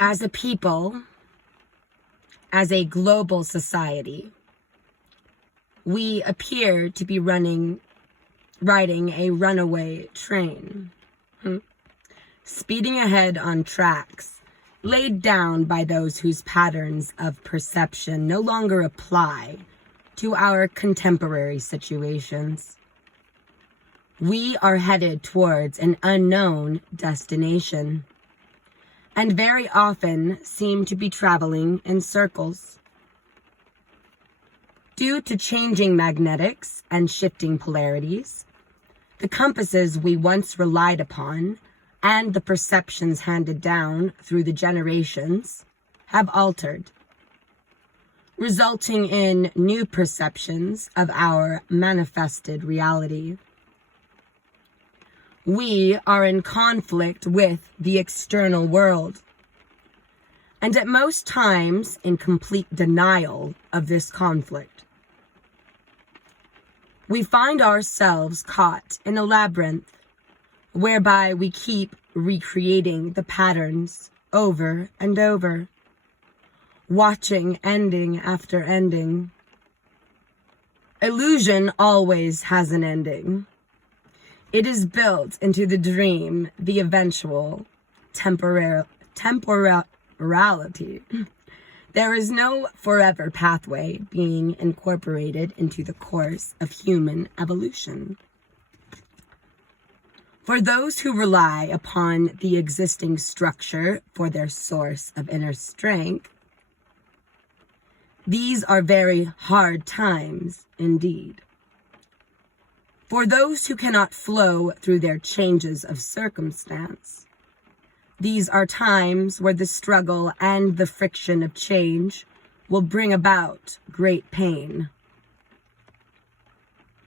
As a people, as a global society, we appear to be riding a runaway train, speeding ahead on tracks laid down by those whose patterns of perception no longer apply to our contemporary situations. We are headed towards an unknown destination, and very often seem to be traveling in circles. Due to changing magnetics and shifting polarities, the compasses we once relied upon and the perceptions handed down through the generations have altered, resulting in new perceptions of our manifested reality. We are in conflict with the external world, and at most times in complete denial of this conflict. We find ourselves caught in a labyrinth whereby we keep recreating the patterns over and over, watching ending after ending. Illusion always has an ending. It is built into the dream, the eventual temporality. There is no forever pathway being incorporated into the course of human evolution. For those who rely upon the existing structure for their source of inner strength, these are very hard times indeed. For those who cannot flow through their changes of circumstance, these are times where the struggle and the friction of change will bring about great pain.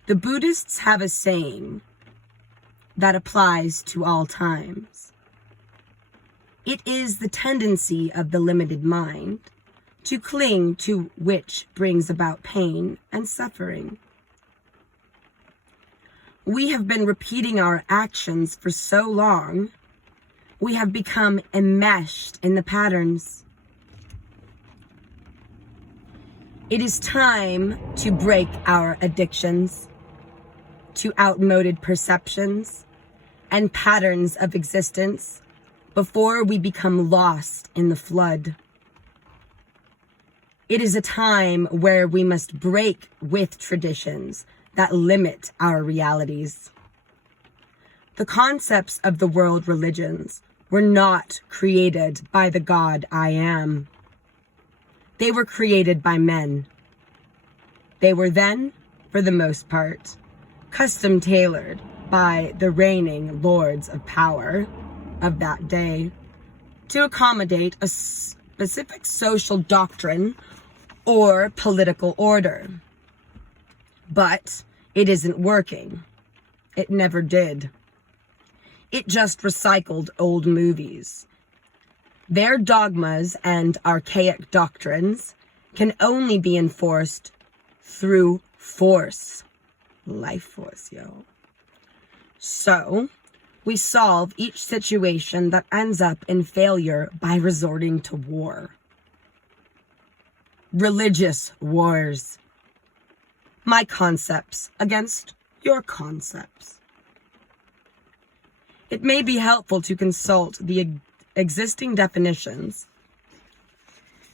The Buddhists have a saying that applies to all times. It is the tendency of the limited mind to cling to which brings about pain and suffering. We have been repeating our actions for so long, we have become enmeshed in the patterns. It is time to break our addictions to outmoded perceptions and patterns of existence before we become lost in the flood. It is a time where we must break with traditions that limit our realities. The concepts of the world religions were not created by the God I am. They were created by men. They were then, for the most part, custom tailored by the reigning lords of power of that day to accommodate a specific social doctrine or political order. But it isn't working. It never did. It just recycled old movies. Their dogmas and archaic doctrines can only be enforced through force. Life force, yo. So, we solve each situation that ends up in failure by resorting to war. Religious wars. My concepts against your concepts. It may be helpful to consult the existing definitions.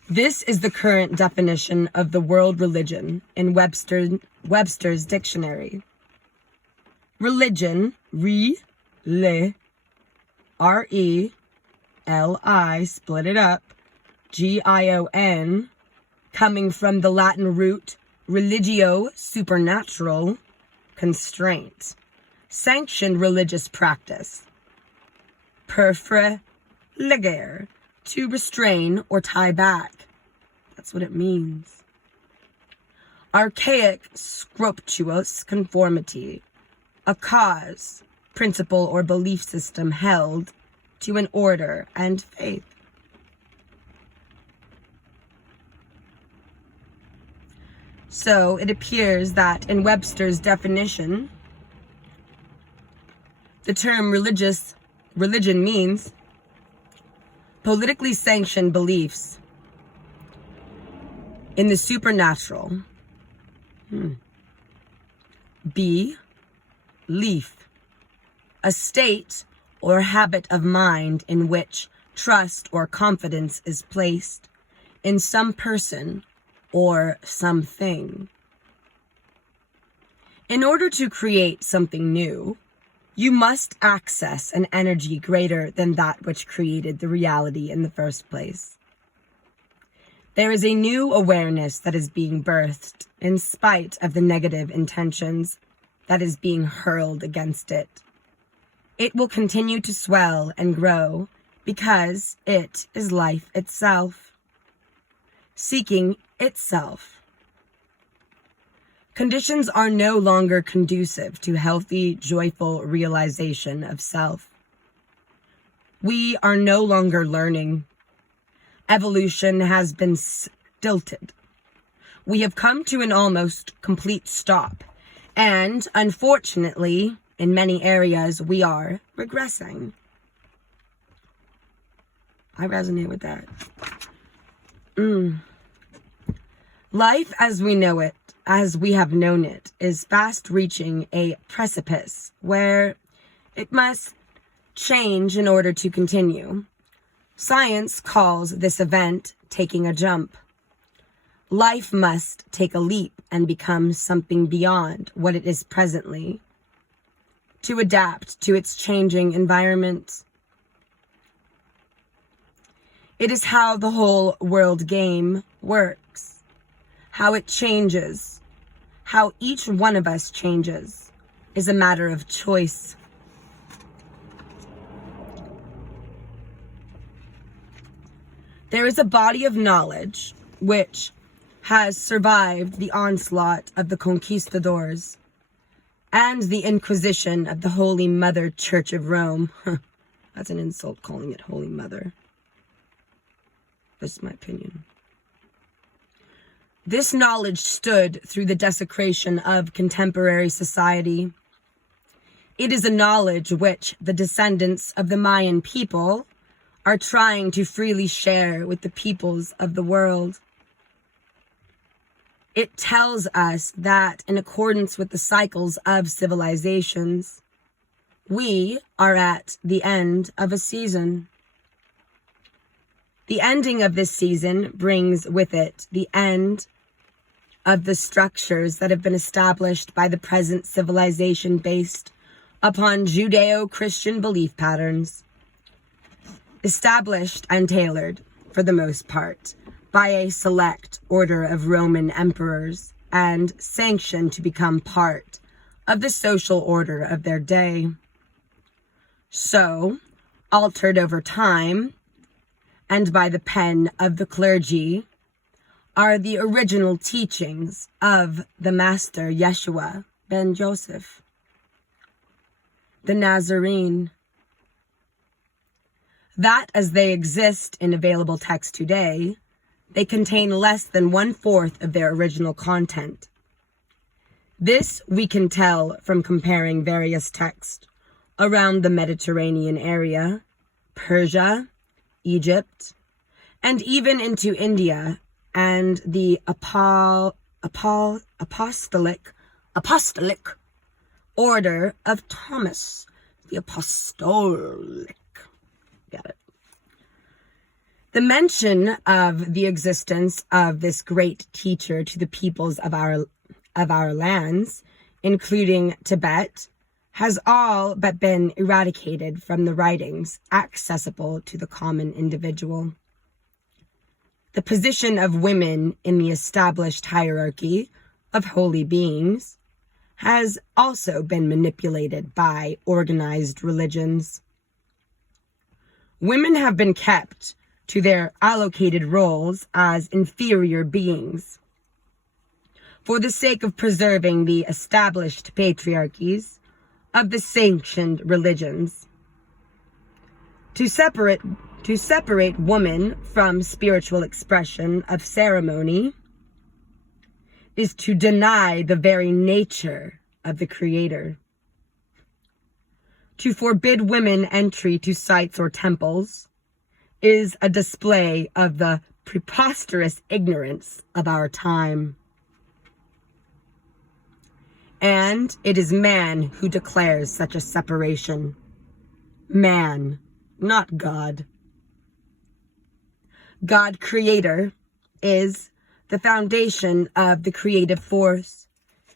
This is the current definition of the world religion in Webster's dictionary. Religion, R-E-L-I, split it up, G-I-O-N, coming from the Latin root religio, supernatural, constraint, sanctioned religious practice. Perfregere, to restrain or tie back. That's what it means. Archaic, scrupulous conformity, a cause, principle, or belief system held to an order and faith. So it appears that in Webster's definition, the term religion means politically sanctioned beliefs in the supernatural. Belief, a state or habit of mind in which trust or confidence is placed in some person or something. In order to create something new, you must access an energy greater than that which created the reality in the first place. There is a new awareness that is being birthed in spite of the negative intentions that is being hurled against it. It will continue to swell and grow because it is life itself, seeking itself. Conditions are no longer conducive to healthy, joyful realization of self. We are no longer learning. Evolution has been stilted. We have come to an almost complete stop, and unfortunately, in many areas, we are regressing. I resonate with that. Life as we know it, as we have known it, is fast reaching a precipice where it must change in order to continue. Science calls this event taking a jump. Life must take a leap and become something beyond what it is presently, to adapt to its changing environment. It is how the whole world game works, how it changes, how each one of us changes, is a matter of choice. There is a body of knowledge which has survived the onslaught of the conquistadors and the Inquisition of the Holy Mother Church of Rome. That's an insult, calling it Holy Mother. That's my opinion. This knowledge stood through the desecration of contemporary society. It is a knowledge which the descendants of the Mayan people are trying to freely share with the peoples of the world. It tells us that in accordance with the cycles of civilizations, we are at the end of a season. The ending of this season brings with it the end of the structures that have been established by the present civilization based upon Judeo-Christian belief patterns, established and tailored, for the most part, by a select order of Roman emperors and sanctioned to become part of the social order of their day. So, altered over time, and by the pen of the clergy, are the original teachings of the Master Yeshua ben Joseph, the Nazarene. That as they exist in available text today, they contain less than 1/4 of their original content. This we can tell from comparing various texts around the Mediterranean area, Persia, Egypt, and even into India and the apostolic order of Thomas, the apostolic. Got it. The mention of the existence of this great teacher to the peoples of our lands, including Tibet, has all but been eradicated from the writings accessible to the common individual. The position of women in the established hierarchy of holy beings has also been manipulated by organized religions. Women have been kept to their allocated roles as inferior beings for the sake of preserving the established patriarchies of the sanctioned religions. To separate woman from spiritual expression of ceremony is to deny the very nature of the Creator. To forbid women entry to sites or temples is a display of the preposterous ignorance of our time. And it is man who declares such a separation. Man, not God. God Creator is the foundation of the creative force,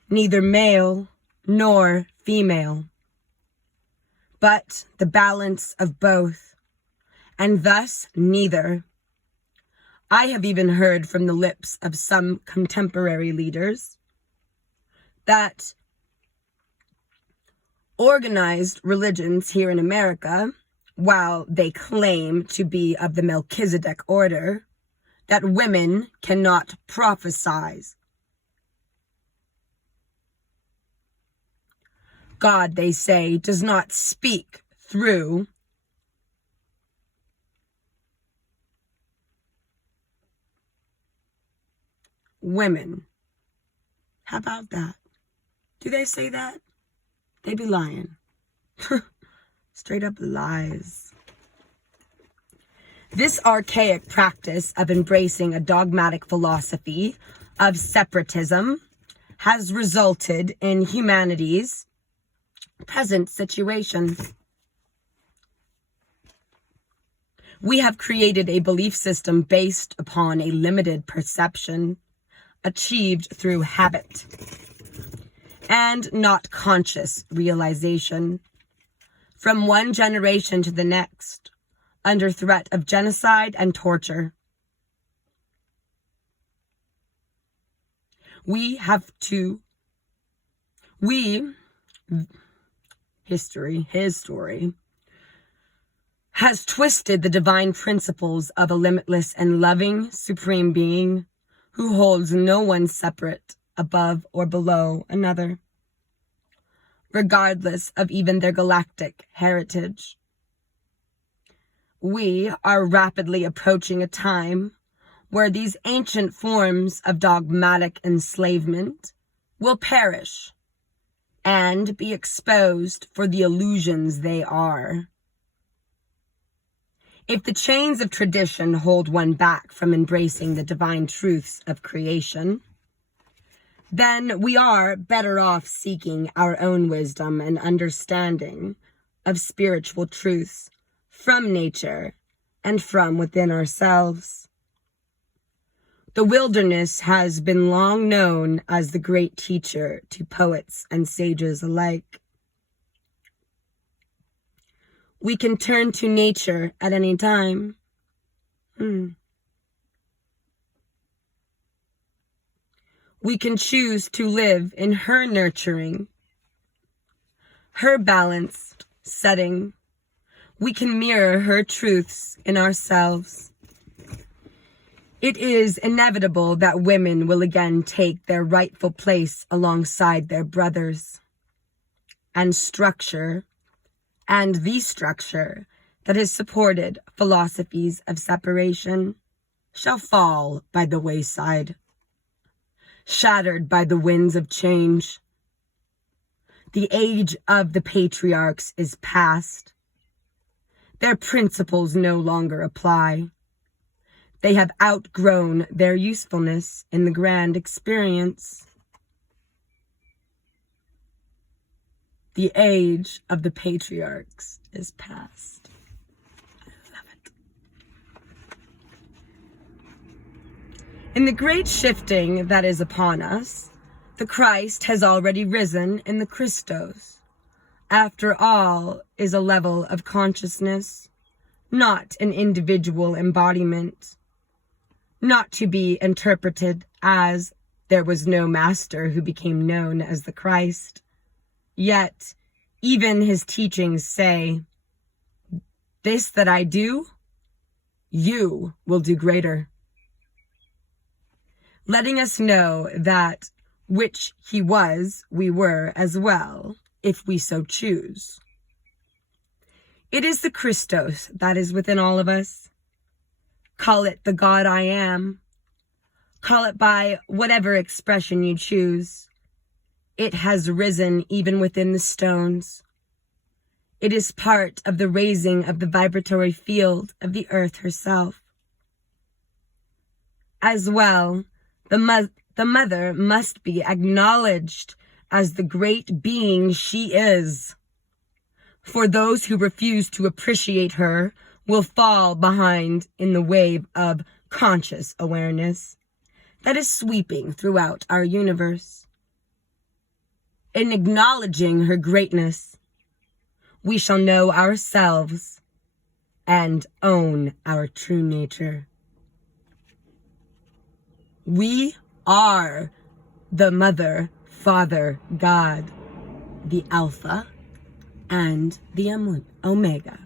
neither male nor female, but the balance of both, and thus neither. I have even heard from the lips of some contemporary leaders that organized religions here in America, while they claim to be of the Melchizedek order, that women cannot prophesy. God, they say, does not speak through women. How about that? Do they say that? They be lying. Straight up lies. This archaic practice of embracing a dogmatic philosophy of separatism has resulted in humanity's present situation. We have created a belief system based upon a limited perception, achieved through habit and not conscious realization, from one generation to the next, under threat of genocide and torture. His story, has twisted the divine principles of a limitless and loving supreme being who holds no one separate, above or below another, regardless of even their galactic heritage. We are rapidly approaching a time where these ancient forms of dogmatic enslavement will perish and be exposed for the illusions they are. If the chains of tradition hold one back from embracing the divine truths of creation, then we are better off seeking our own wisdom and understanding of spiritual truths from nature and from within ourselves. The wilderness has been long known as the great teacher to poets and sages alike. We can turn to nature at any time. We can choose to live in her nurturing, her balanced setting. We can mirror her truths in ourselves. It is inevitable that women will again take their rightful place alongside their brothers, and the structure that has supported philosophies of separation shall fall by the wayside, shattered by the winds of change. The age of the patriarchs is past. Their principles no longer apply. They have outgrown their usefulness in the grand experience. The age of the patriarchs is past. I love it. In the great shifting that is upon us, the Christ has already risen in the Christos. After all is a level of consciousness, not an individual embodiment, not to be interpreted as there was no master who became known as the Christ. Yet, even his teachings say, "This that I do, you will do greater." Letting us know that which he was, we were as well, if we so choose. It is the Christos that is within all of us. Call it the God I am. Call it by whatever expression you choose. It has risen even within the stones. It is part of the raising of the vibratory field of the earth herself. As well, the mother must be acknowledged as the great being she is. For those who refuse to appreciate her will fall behind in the wave of conscious awareness that is sweeping throughout our universe. In acknowledging her greatness, we shall know ourselves and own our true nature. We are the Mother, Father, God, the Alpha, and the Omega.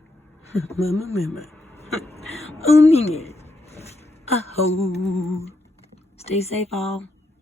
Omega. Aho. Stay safe, all.